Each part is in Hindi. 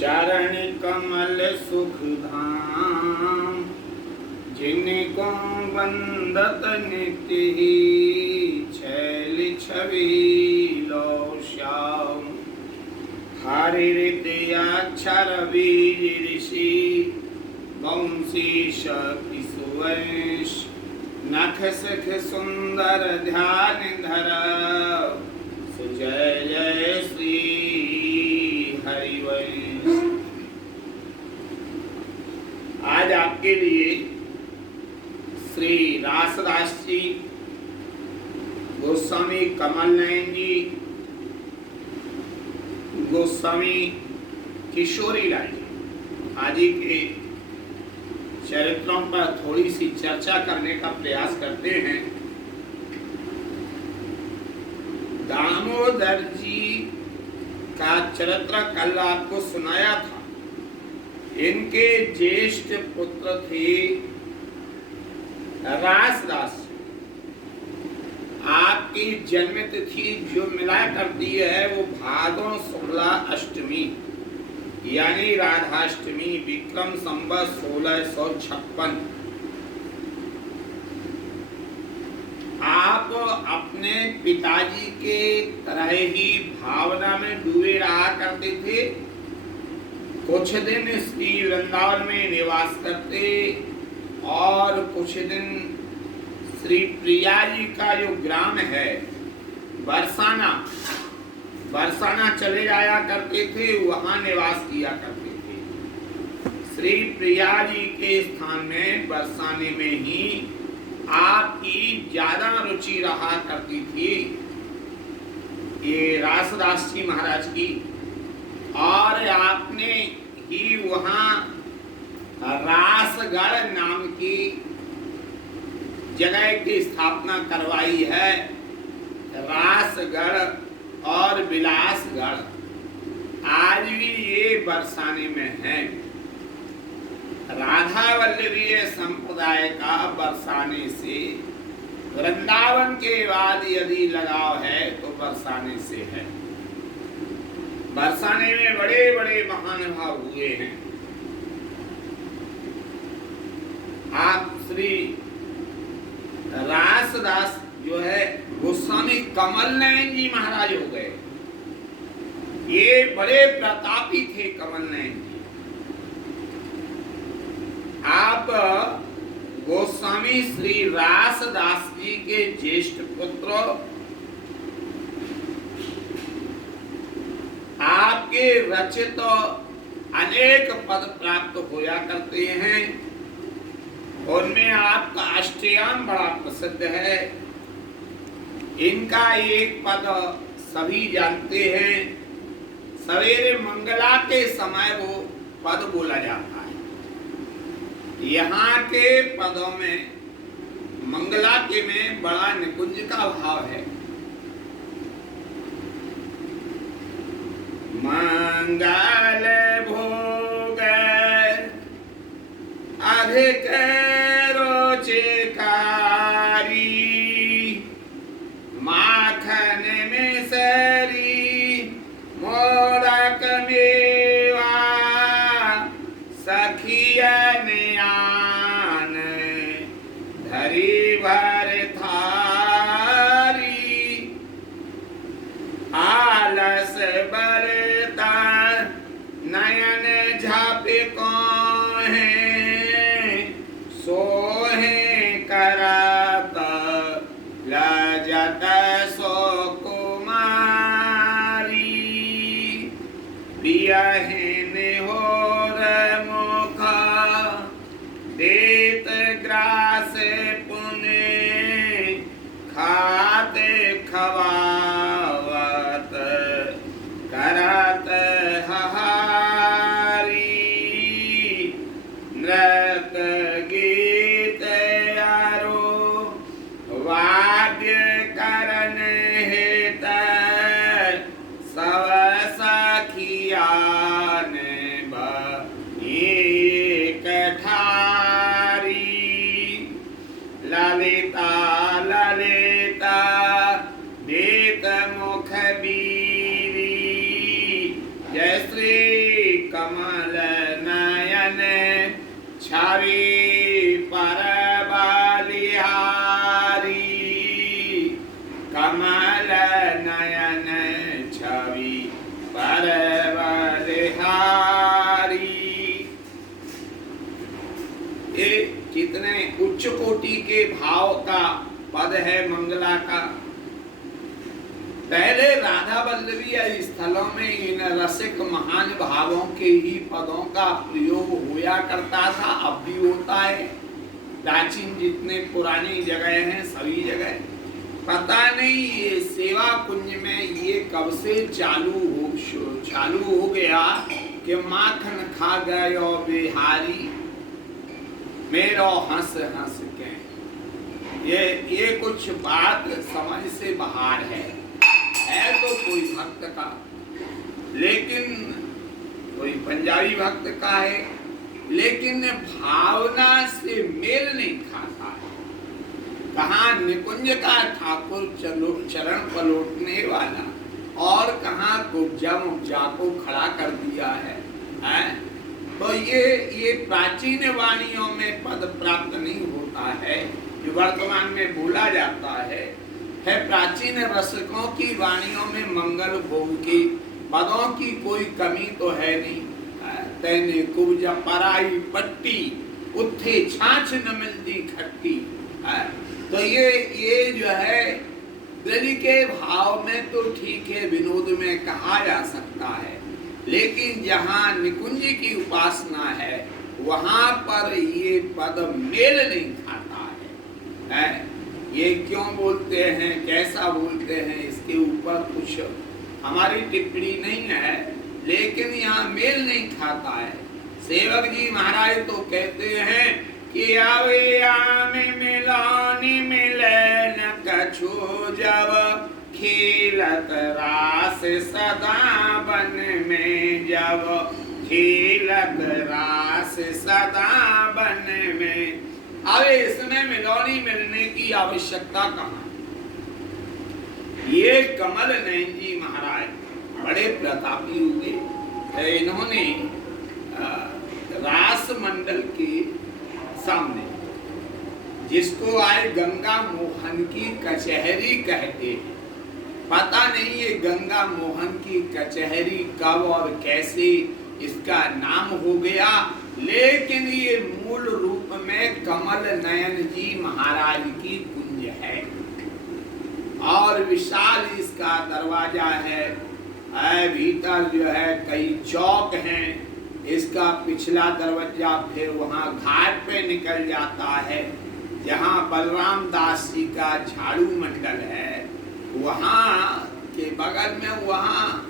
चरण कमल सुख धाम, जिनको वंदत नित्य ही, छैल छवि लो श्याम। हरि हृदय अक्षर बीज ऋषि, वंशी शक्ति सुवंश। नख सख सुंदर ध्यान धर, जय जय श्री हरिवंश। आज आपके लिए श्री रासदास जी, गोस्वामी कमल नयन जी, गोस्वामी किशोरी लाल जी आदि के चरित्रों पर थोड़ी सी चर्चा करने का प्रयास करते हैं। दामोदर जी का चरित्र कल आपको सुनाया था। इनके ज्येष्ठ पुत्र थे रासदास। आपकी जन्म तिथि जो मिला करती है वो भादों शुक्ला अष्टमी यानी राधाष्टमी, विक्रम संवत 1656। आप अपने पिताजी के तरह ही भावना में डूबे रहा करते थे। कुछ दिन श्री वृंदावन में निवास करते और कुछ दिन श्री प्रिया जी का जो ग्राम है बरसाना चले जाया करते थे, वहां निवास किया करते थे। श्री प्रिया जी के स्थान में बरसाने में ही आपकी ज्यादा रुचि रहा करती थी, ये रासदास जी महाराज की। और आपने ही वहां रासगढ़ नाम की जगह की स्थापना करवाई है। रासगढ़ और बिलासगढ़ आज भी ये बरसाने में है। राधा वल्लभीय संप्रदाय का बरसाने से वृंदावन के बाद यदि लगाव है तो बरसाने से है। बरसाने में बड़े बड़े महानुभाव हुए हैं। आप श्री रासदास जो है गोस्वामी कमल नयन जी महाराज हो गए। ये बड़े प्रतापी थे कमल नयन जी। आप गोस्वामी श्री रासदास जी के ज्येष्ठ पुत्र, आपके रचित अनेक पद प्राप्त होया करते हैं। उनमें आपका अष्टयाम बड़ा प्रसिद्ध है। इनका एक पद सभी जानते हैं। सवेरे मंगला के समय वो पद बोला जाता है। यहाँ के पदों में मंगला के में बड़ा निकुंज का भाव है। मंगल भोग अधिक रोचकारी, माखन मिसरी मोदक मेवा, सखियन आन धरी भर थारी, आलस बरता नयन झापे कोहे, सोहे करत लजत सो कुमारी, बियहिन होर मुख देत ग्रास पुने, खाते खवावत करत हहारी, नृत गीत आरो वाद्य करन हेत, सब सखियान एक ठारी, ललिता ललिता देत मुख बीरी, जय श्री कमल कमल नयन छवि परवरहारी। ये कितने उच्च कोटि के भाव का पद है मंगला का। पहले राधा वल्लभी स्थलों में इन रसिक महान भावों के ही पदों का प्रयोग हुआ करता था, अब भी होता है। प्राचीन जितने पुरानी जगह हैं सभी जगह, पता नहीं ये सेवा कुंज में ये कब से चालू हो गया कि माखन खा गयो बिहारी मेरो हंस हंस के। ये कुछ बात समझ से बाहर है तो कोई भक्त का, लेकिन कोई पंजाबी भक्त का है, लेकिन भावना से मेल नहीं खाता है। कहाँ निकुंज का ठाकुर चरण पलटने वाला और कहाँ कुब्जा मुब्जा को खड़ा कर दिया है। तो ये प्राचीन वाणियों में पद प्राप्त नहीं होता है, जो वर्तमान में बोला जाता है प्राचीन रसिकों की वाणियों में मंगल भोग की पदों की कोई कमी तो है नहीं। तैने कुब्जा पराई पट्टी उत्थे छाछ न मिलती खट्टी। तो ये जो है दिल के भाव में तो ठीक है, विनोद में कहा जा सकता है, लेकिन जहाँ निकुंज की उपासना है वहां पर ये पद मेल नहीं खाता है। ये क्यों बोलते हैं, कैसा बोलते हैं, इसके ऊपर कुछ हमारी टिप्पणी नहीं है, लेकिन यहाँ मेल नहीं खाता है। सेवक जी महाराज तो कहते हैं कि आवे आमे मिलानी मिले न कछु जब खेलत रास सदा बन में, जब खेलत रास सदा बन में। अब इसमें मिलौनी मिलने की आवश्यकता कहाँ। ये कमल नयन जी महाराज बड़े प्रतापी हुए। इन्होंने रास मंडल के सामने, जिसको आज गंगा मोहन की कचहरी कहते हैं, पता नहीं ये गंगा मोहन की कचहरी कब और कैसे इसका नाम हो गया, लेकिन ये मूल रूप में कमल नयन जी महाराज की कुंज है और विशाल इसका दरवाजा है। भीतर जो है कई चौक हैं, इसका पिछला दरवाजा फिर वहाँ घाट पे निकल जाता है, जहाँ बलराम दास जी का झाड़ू मंडल है, वहाँ के बगल में वहाँ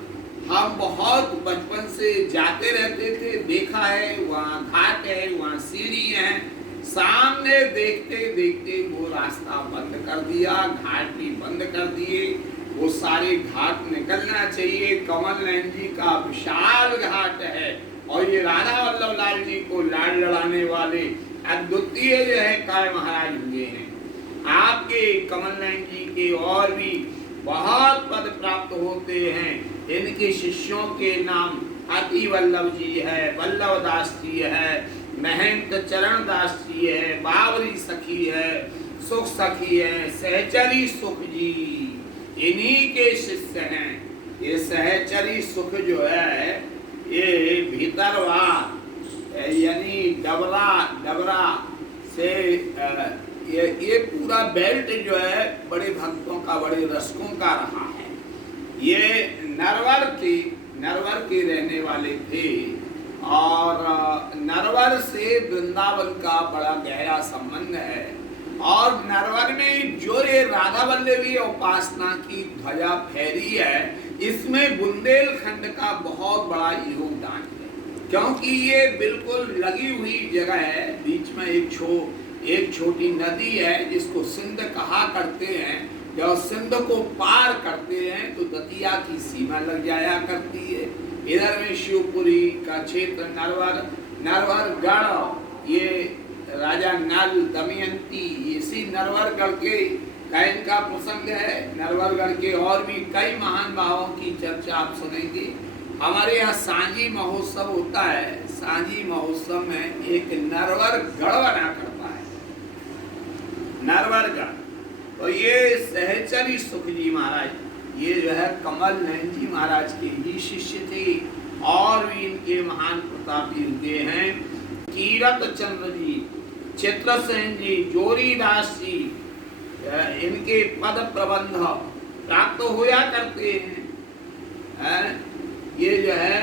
हम बहुत बचपन से जाते रहते थे, देखा है। वहाँ घाट है, वहाँ सीढ़ी है, सामने देखते देखते वो रास्ता बंद कर दिया, घाट भी बंद कर दिए। वो सारे घाट निकलना चाहिए। कमल नयन जी का विशाल घाट है और ये राधा वल्लभ लाल जी को लाड लड़ाने वाले अद्वितीय जो है काय महाराज हुए हैं। आपके कमल नयन जी के और भी बहुत पद प्राप्त होते हैं। इनके शिष्यों के नाम अति वल्लभ जी है, वल्लभ दास जी है, महंत चरण दास जी है, बावरी सखी है, सुख सखी है, सहचरी सुख जी इन्हीं के शिष्य हैं। ये सहचरी सुख जो है ये भीतरवा यानी डबरा से ये पूरा बेल्ट जो है बड़े भक्तों का, बड़े रसिकों का रहा है। ये नरवर के रहने वाले थे और नरवर से वृंदावन का बड़ा गहरा संबंध है। और नरवर में जो ये राधा वल्लभी उपासना की ध्वजा फहरी है, इसमें बुंदेलखंड का बहुत बड़ा योगदान है, क्योंकि ये बिल्कुल लगी हुई जगह है। बीच में एक छोटी नदी है जिसको सिंध कहा करते हैं। जब सिंध को पार करते हैं तो दतिया की सीमा लग जाया करती है। इधर में शिवपुरी का क्षेत्र नरवरगढ़, ये राजा नल दमयंती इसी नरवरगढ़ के कैन का प्रसंग है। नरवरगढ़ के और भी कई महान भावों की चर्चा आप सुनेंगे। हमारे यहाँ सांझी महोत्सव होता है। सांझी महोत्सव में एक नरवरगढ़ बना करता है, नरवरगढ़। तो ये सहचरी सुख जी महाराज, ये जो है कमल नयन जी महाराज के ही शिष्य थे और भी इनके महान प्रतापी हुए हैं। कीरत चंद्र जी, चित्रसेन जी, जोरीदास जी, इनके पद प्रबंध प्राप्त होया करते हैं। ये जो है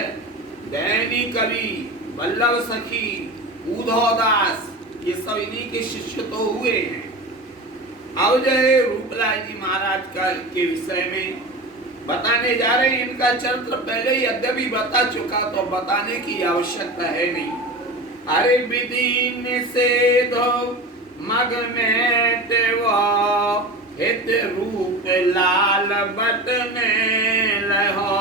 दैनी कवि, वल्लभ सखी, उधोदास, ये सब इन्हीं के शिष्य तो हुए हैं। अब जो है रूपलाल जी महाराज का के विषय में बताने जा रहे हैं। इनका चरित्र पहले ही यद्यपि बता चुका, तो बताने की आवश्यकता है नहीं। अरे विधि निषेध मग में हित रूप लाल बट में लहो,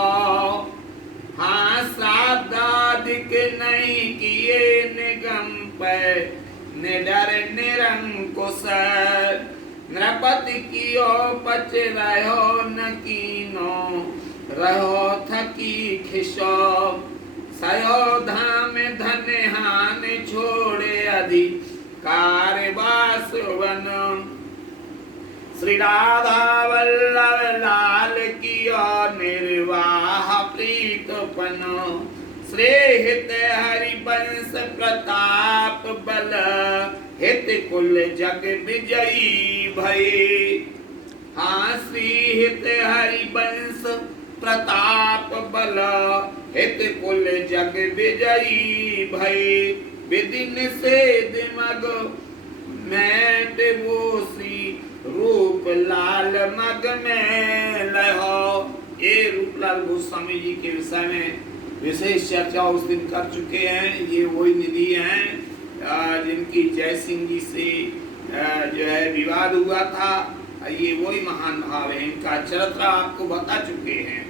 हाँ श्राद्धादिक नहीं किए निगम पर निडर निरंकुश, नृपति कियो पच रहो न कीनो रहो थकी खिसो, सयो धाम धन हान छोड़े अधिकार बासवन, श्री राधा वल्लभ लाल कियो निर्वाह प्रीतपन, श्री हित हरिवंश प्रताप बल, हित कुल जग विजयी भये, हाँ श्री हित हरिवंश प्रताप बल, हित कुल जग विजयी भये, विधि निषेध मग मैट वो श्री रूप लाल मग में लहो। ये रूपलाल गोस्वामी जी के विषय में विशेष चर्चा उस दिन कर चुके हैं। ये वही निधि हैं जिनकी जय सिंह जी से जो है विवाद हुआ था। ये वही महान भाव है, इनका चरित्र आपको बता चुके हैं।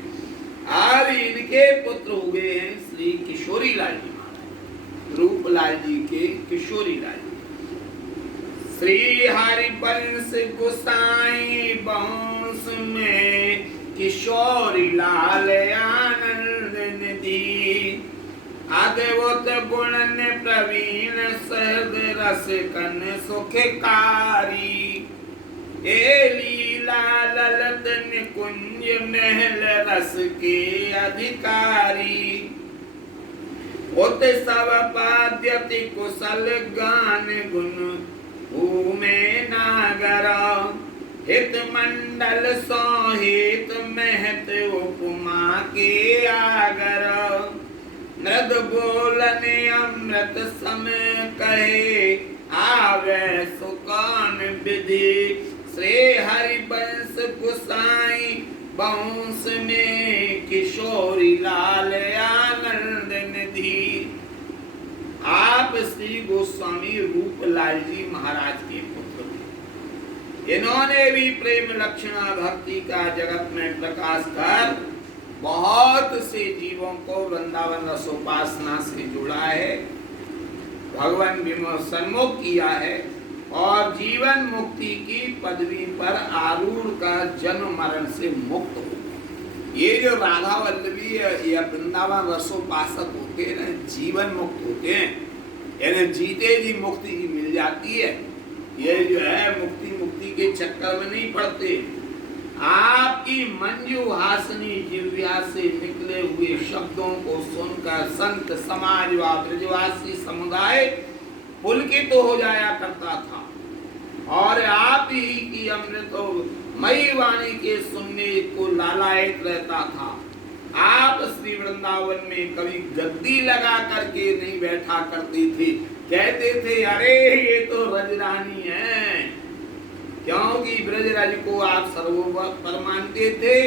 और इनके पुत्र हुए हैं श्री किशोरी लाल जी महाराज, रूपलाल जी के किशोरी लाल जी। श्री हरिवंश गोसाई वंश में किशोरी लाल आनंद निधि, अद्भुत गुण प्रवीण सहृद रस कन सुखकारी, ए लीला ललित निकुंज महल रस के अधिकारी, उत सब पाद्यति कुशल गान गुण भूमे नागर, हित मंडल सोहित महत उपमा के आगर, मृद बोलन अमृत सम कहे आवे सुकान विधि, श्री हरिवंश गोसाई वंश में किशोरी लाल आनंद निधि। आप श्री गोस्वामी रूपलाल जी महाराज के पुत्र थे। इन्होंने भी प्रेम लक्षणा भक्ति का जगत में प्रकाश कर बहुत से जीवों को वृंदावन रसोपासना से जोड़ा है, भगवान विमोह सन्मुख किया है और जीवन मुक्ति की पदवी पर आरूढ़ का जन्म मरण से मुक्त हो गए। ये जो राधा वल्लभी या वृंदावन रसोपासक होते हैं ना, जीवन मुक्त होते हैं, यानी जीते जी मुक्ति मिल जाती है। ये जो है मुक्ति के चक्कर में नहीं पड़ते। आपकी मंजू हासनी जिह्वा से निकले हुए शब्दों को सुनकर संत समाज व ब्रजवासी समुदाय पुलकित हो जाया करता था और आप ही की अमृतमयी वाणी के सुनने को लालायित रहता था। आप श्री वृंदावन में कभी गद्दी लगा करके नहीं बैठा करते थे, कहते थे अरे ये तो रजरानी है, क्योंकि ब्रजराज को आप सर्वोपरि मानते थे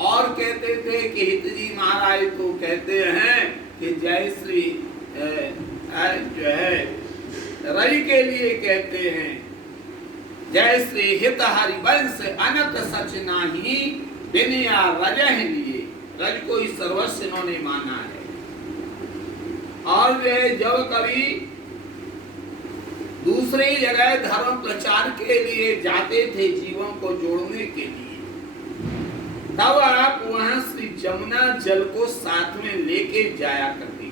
और कहते थे कि हित जी महाराज तो कहते हैं कि जय श्री जो है रवि के लिए कहते हैं जय श्री हित हरिवंश अनंत सच नाही बिनिया रजह लिए, रज को ही सर्वस्व इन्होंने माना है। और जब कभी दूसरी जगह धर्म प्रचार के लिए जाते थे जीवों को जोड़ने के लिए, तब आप वहां श्री जमुना जल को साथ में लेके जाया करते।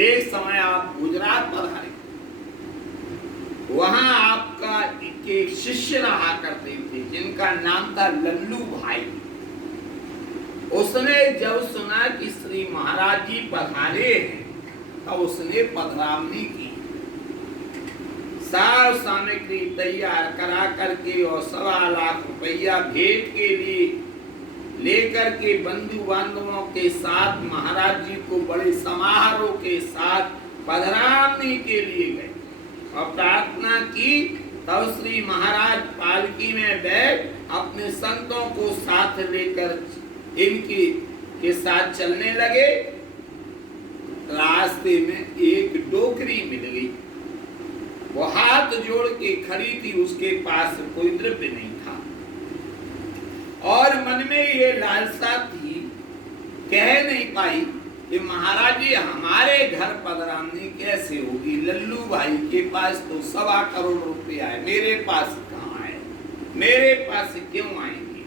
एक समय आप गुजरात पधारे, वहां आप का के शिष्य रहा करते थे जिनका नाम था लल्लू भाई। उसने जब सुना कि श्री महाराज जी पधारे हैं तो उसने पधरामनी की, सार सामग्री तैयार करा करके और 1.25 लाख रुपया भेंट के लिए लेकर के बंधु बांधवों के साथ महाराज जी को बड़े समारोह के साथ पधरामनी के लिए गए और प्रार्थना की। तब श्री महाराज पालकी में बैठ अपने संतों को साथ लेकर इनकी के साथ चलने लगे। रास्ते में एक डोकरी मिल गई, वो हाथ जोड़ के खड़ी थी, उसके पास कोई द्रव्य नहीं था और मन में ये लालसा थी, कह नहीं पाई कि महाराज जी हमारे घर पधरामनी कैसे होगी, लल्लू भाई के पास तो 1.25 करोड़ रुपया है, मेरे पास कहाँ है, मेरे पास क्यों आएंगे।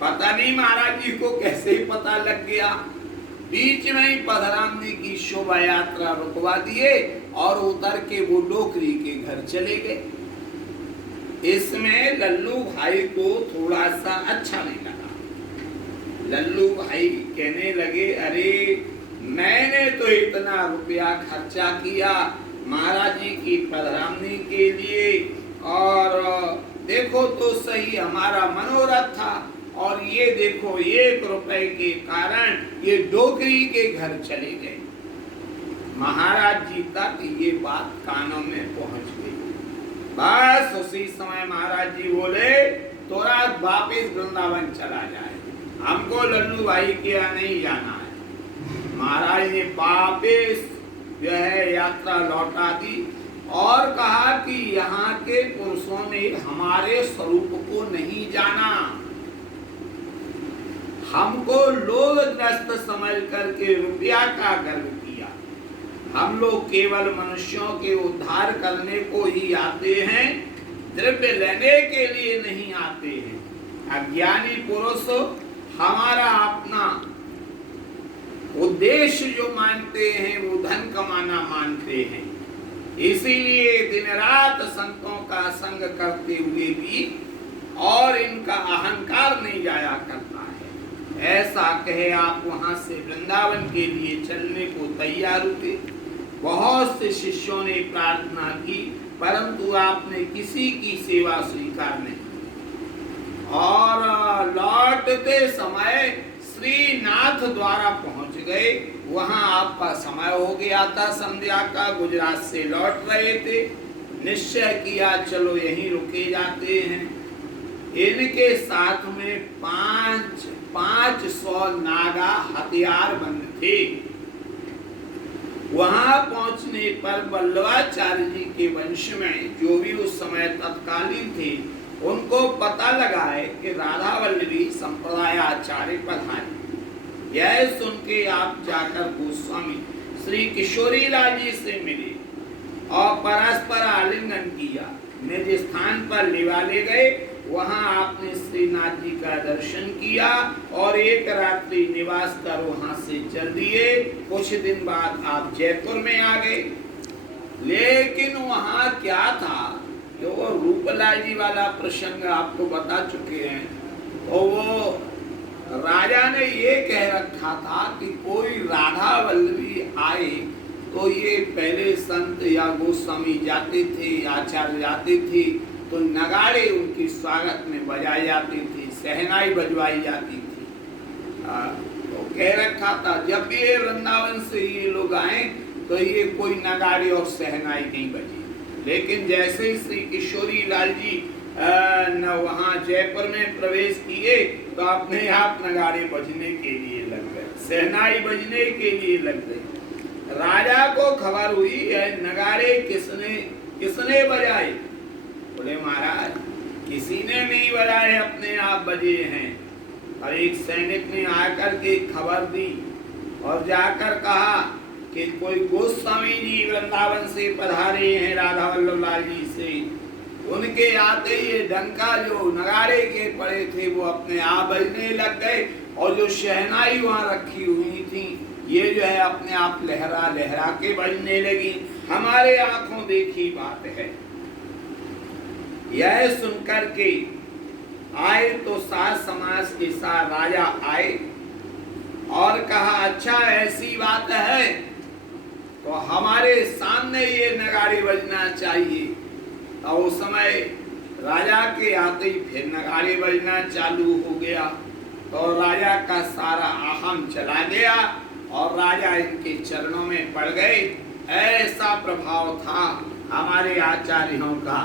पता नहीं महाराज जी को कैसे ही पता लग गया। बीच में ही पधरामनी की शोभा यात्रा रुकवा दिए और उतर के वो डोकरी के घर चले गए। इसमें लल्लू भाई को थोड़ा सा अच्छा नहीं लगा। लल्लू भाई कहने लगे, अरे मैंने तो इतना रुपया खर्चा किया महाराज जी की पधरामनी के लिए और देखो तो सही हमारा मनोरथ था और ये देखो 1 रुपए के कारण ये डोकरी के घर चले गए। महाराज जी तक ये बात कानों में पहुंच गई। बस उसी समय महाराज जी बोले, तुरंत वापिस वृंदावन चला जाए, हमको लल्लू भाई के यहाँ नहीं जाना है। महाराज ने वापिस जो है यात्रा लौटा दी और कहा कि यहाँ के पुरुषों ने हमारे स्वरूप को नहीं जाना, हमको लोग ग्रस्त समझ करके रुपया का गर्व किया। हम लोग केवल मनुष्यों के उद्धार करने को ही आते हैं, द्रव्य लेने के लिए नहीं आते हैं। अज्ञानी पुरुष हमारा अपना उद्देश्य जो मानते हैं वो धन कमाना मानते हैं, इसीलिए दिन रात संतों का संग करते हुए भी और इनका अहंकार नहीं जाया करता है। ऐसा कहे आप वहां से वृंदावन के लिए चलने को तैयार हुए। बहुत से शिष्यों ने प्रार्थना की परंतु आपने किसी की सेवा स्वीकार नहीं। और लौटते समय श्रीनाथ द्वारा पहुंच गए, वहां आपका समय हो गया था संध्या का, गुजरात से लौट रहे थे। निश्चय किया चलो यहीं रुके जाते हैं। इनके साथ में 500 नागा हथियारबंद थे। वहां पहुंचने पर बल्लवाचार्य जी के वंश में जो भी उस समय तत्कालीन थे उनको पता लगा है कि राधा वल्लभी संप्रदाय आचार्य पधारे। यह सुन के आप जाकर गोस्वामी श्री किशोरी लाल जी से मिले और परस्पर आलिंगन किया। निज स्थान पर लेवा ले गए, वहां आपने श्रीनाथ जी का दर्शन किया और एक रात्रि निवास कर वहां से चल दिए। कुछ दिन बाद आप जयपुर में आ गए। लेकिन वहां क्या था, जो वो रूपलाल जी वाला प्रसंग आपको बता चुके हैं, तो वो राजा ने ये कह रखा था कि कोई राधा वल्लभी आए तो ये पहले संत या गोस्वामी जाते थे, आचार्य जाते थे तो नगाड़े उनकी स्वागत में बजाए जाते थे, सहनाई बजवाई जाती थी। तो कह रखा था जब भी ये वृंदावन से ये लोग आए तो ये कोई नगाड़े और सहनाई नहीं बजी। लेकिन जैसे ही श्री किशोरी लाल जी वहाँ जयपुर में प्रवेश किए तो अपने आप नगाड़े बजने के लिए लग गए, सहनाई बजने के लिए लग गए। राजा को खबर हुई है नगाड़े किसने बजाए। बोले महाराज किसी ने नहीं बजाए, अपने आप बजे हैं। और एक सैनिक ने आकर के खबर दी और जाकर कहा कि कोई गोस्वामी जी वृंदावन से पधारे हैं राधा वल्लभ लाल जी से। उनके आते ही ये डंका जो नगाड़े के पड़े थे वो अपने आप बजने लग गए और जो शहनाई वहाँ रखी हुई थी ये जो है अपने आप लहरा लहरा के बजने लगी। हमारे आंखों देखी बात है। यह सुनकर के आए तो सास समाज के साथ राजा आए और कहा, अच्छा ऐसी बात है तो हमारे सामने ये नगाड़े बजना चाहिए। और उस समय राजा के आते ही फिर नगाड़े बजना चालू हो गया। तो राजा का सारा अहम चला गया और राजा इनके चरणों में पड़ गए। ऐसा प्रभाव था हमारे आचार्यों का।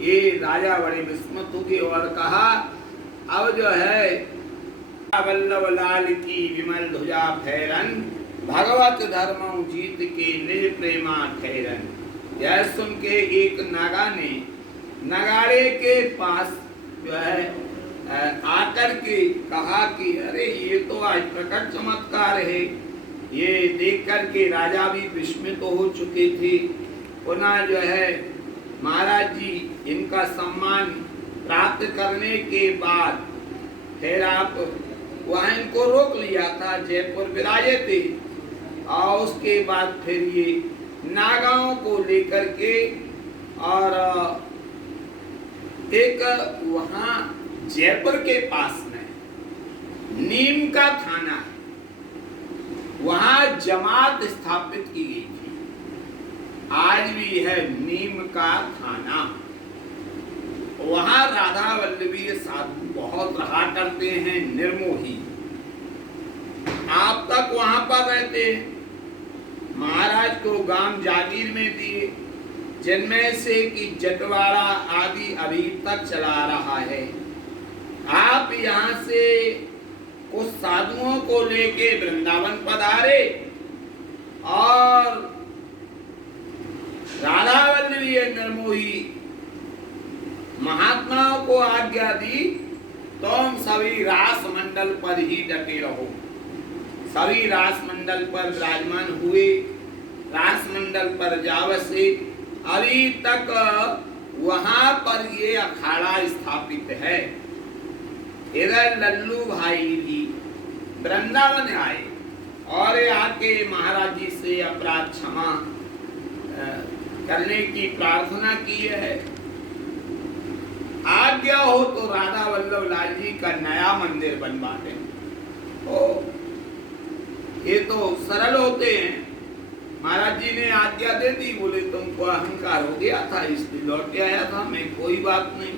ये राजा बड़े विस्मित हो गए और कहा, अब जो है वल्लभ लाल की विमल ध्वजा फैरन, भगवत धर्म जीत के निज प्रेमा ठहरन। यह सुन के एक नागा ने नगाड़े के पास जो है आकर के कहा कि अरे ये तो आज प्रकट चमत्कार है। ये देख कर के राजा भी विस्मित हो चुके थे। पुनः जो है महाराज जी इनका सम्मान प्राप्त करने के बाद फिर आप वहाँ इनको रोक लिया था, जयपुर विराजे थे। और उसके बाद फिर ये नागाओं को लेकर के और एक वहाँ जयपुर के पास में नीम का थाना है, वहाँ जमात स्थापित की गई थी। आज भी है नीम का थाना। वहाँ राधा वल्लभी साधु बहुत रहा करते हैं, निर्मोही। आप तक वहाँ पर रहते हैं। महाराज को गांव जागीर में दिए, जिनमें से कि जटवाड़ा आदि अभी तक चला रहा है। आप यहाँ से कुछ साधुओं को लेके वृंदावन पधारे और राधा वल्लभी निर्मोही महात्माओं को आज्ञा दी, तुम सभी रास मंडल पर ही डटे रहो। सभी रास मंडल पर विराजमान हुए। रास मंडल पर जावसे अभी तक वहां पर ये अखाड़ा स्थापित है। इधर लल्लू भाई भी वृंदावन आए और आके महाराज जी से अपराध क्षमा करने की प्रार्थना की है। आज्ञा हो तो राधा वल्लभ लाल जी का नया मंदिर बनवा दें। तो ये तो सरल होते हैं। महाराज जी ने आज्ञा दे दी, बोले तुमको अहंकार हो गया था इसलिए लौट आया था मैं, कोई बात नहीं।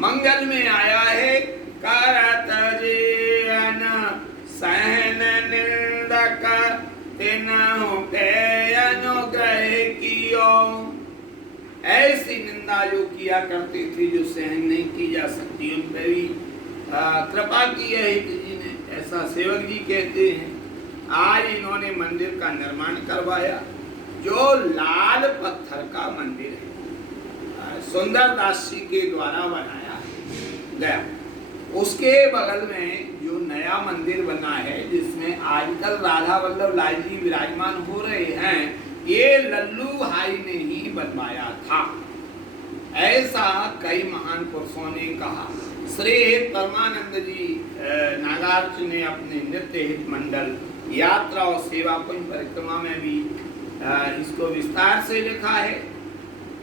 मंगल में आया है। करत जीवन सहन निंदक तिनहु पे अनुग्रह कियो। ऐसी निंदा जो किया करती थी, जो सहन नहीं की जा सकती, उन पे भी कृपा की है हित जी ने, ऐसा सेवक जी कहते हैं। आज इन्होंने मंदिर का निर्माण करवाया, जो लाल पत्थर का मंदिर है, सुंदर दास जी के द्वारा बनाया गया। उसके बगल में जो नया मंदिर बना है, जिसमें आजकल राधा वल्लभ लाल जी विराजमान हो रहे हैं, ये लल्लू भाई ने ही बनवाया था। ऐसा कई महान पुरुषों ने कहा। श्री परमानंद जी नागार्जुन ने अपने नित्य हित मंडल यात्रा और सेवा कुंज परिक्रमा में भी इसको विस्तार से लिखा है।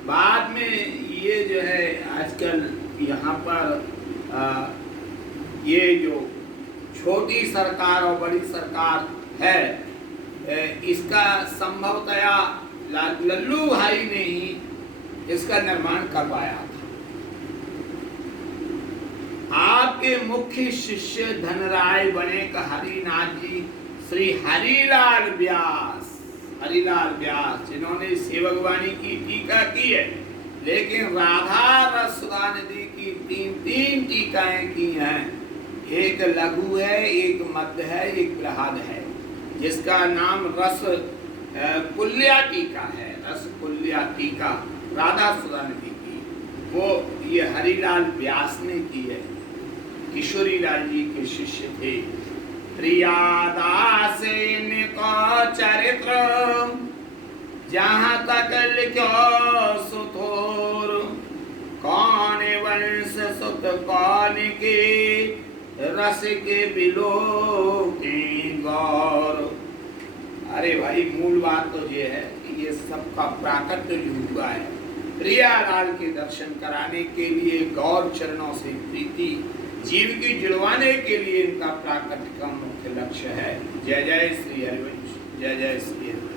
बाद में ये जो है आजकल यहाँ पर ये जो छोटी सरकार और बड़ी सरकार है, इसका संभवतया लल्लू भाई ने ही इसका निर्माण करवाया था। आपके मुख्य शिष्य धनराय बने का हरिनाथ जी, श्री हरिलाल व्यास, जिन्होंने सेवकवाणी की टीका की है, लेकिन राधा रसदा नदी की तीन टीकाएं की हैं। एक लघु है, एक मध्य है, एक बृहद है, जिसका नाम रस कुल्या टीका है। रस कुल्या टीका राधा सुधा नदी की, वो ये हरिलाल व्यास ने की है। किशोरी लाल जी के शिष्य थे। प्रियादासेन का चरित्र जहाँ तक लिखो सुथोर, कौन वंश सुत कौन के रस के बिलो के गौर। अरे भाई, मूल बात तो ये है कि ये सबका प्राकट्य जो हुआ है, प्रियालाल के दर्शन कराने के लिए, गौर चरणों से प्रीति जीव की जुड़वाने के लिए इनका प्राकट्य का मुख्य लक्ष्य है। जय जय श्री हरिवंश, जय जय श्री हरिवंश।